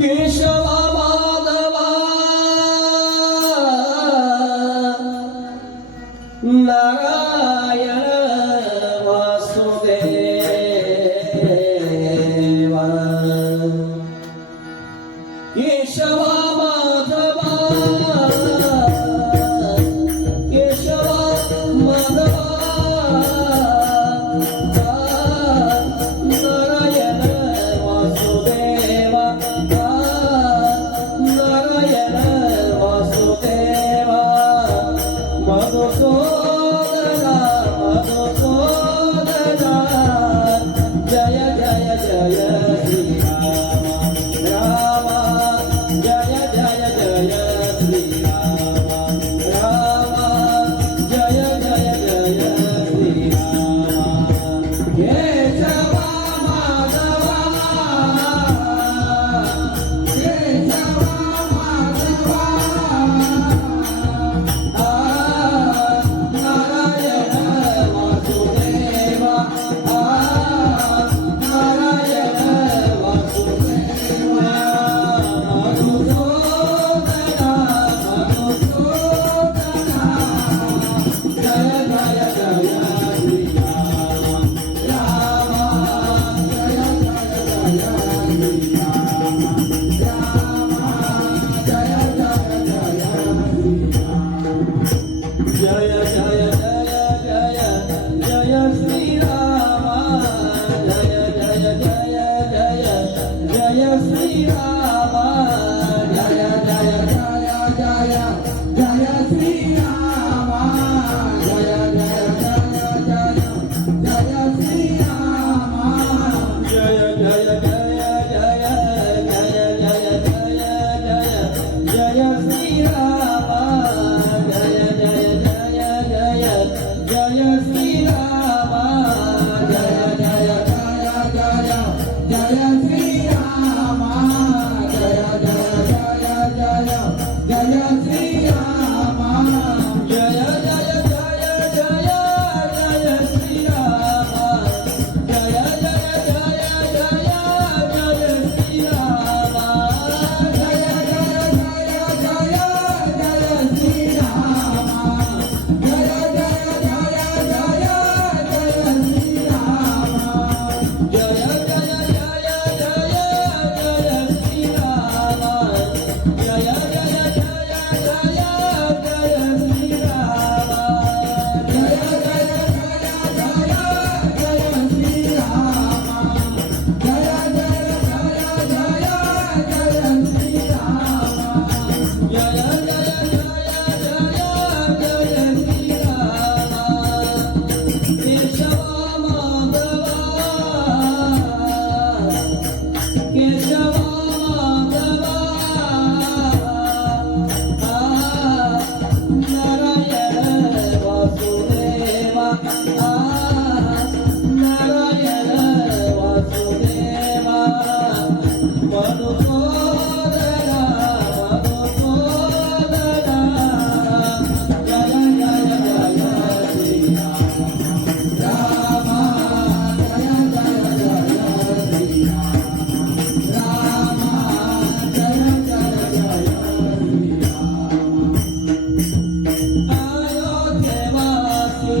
केशवा माधवा नारायण वासुदेवा केशवा माधवा केशवा माधवा नारायण वासुदेवा नारायण वासुदेवा मधुसूदना मधुसूदना जय जय जय श्री राम जय जय जय श्री राम जय जय जय श्री राम केशवा माधवा केशवा माधवा नारायण वासुदेवा नारायण वासुदेवा मधुसूदना मधुसूदना जय जय जय श्री राम जय जय जय श्री राम जय जय जय जय जय जय जय श्री राम जय जय जय जय जय श्री राम जय जय जय जय जय श्री राम जय जय जय जय जय श्री राम जय जय जय जय जय जय जय जय श्री राम जय जय जय जय जय श्री राम जय जय जय जय जय श्री राम जय जय जय जय जय श्री राम जय जय जय जय जय श्री राम जय जय जय जय जय श्री राम जय जय जय जय जय श्री राम जय जय जय जय जय श्री राम जय जय जय जय जय श्री राम जय जय जय जय जय श्री राम जय जय जय जय जय श्री राम जय जय जय जय जय श्री राम जय जय जय जय श्री राम केशवा माधवा केशवा माधवा नारायण वासुदेवा नारायण वासुदेवा मधुसूदना मधुसूदना जय जय जय श्री राम जय जय जय श्री राम जय जय जय श्री राम अयोध्यवासी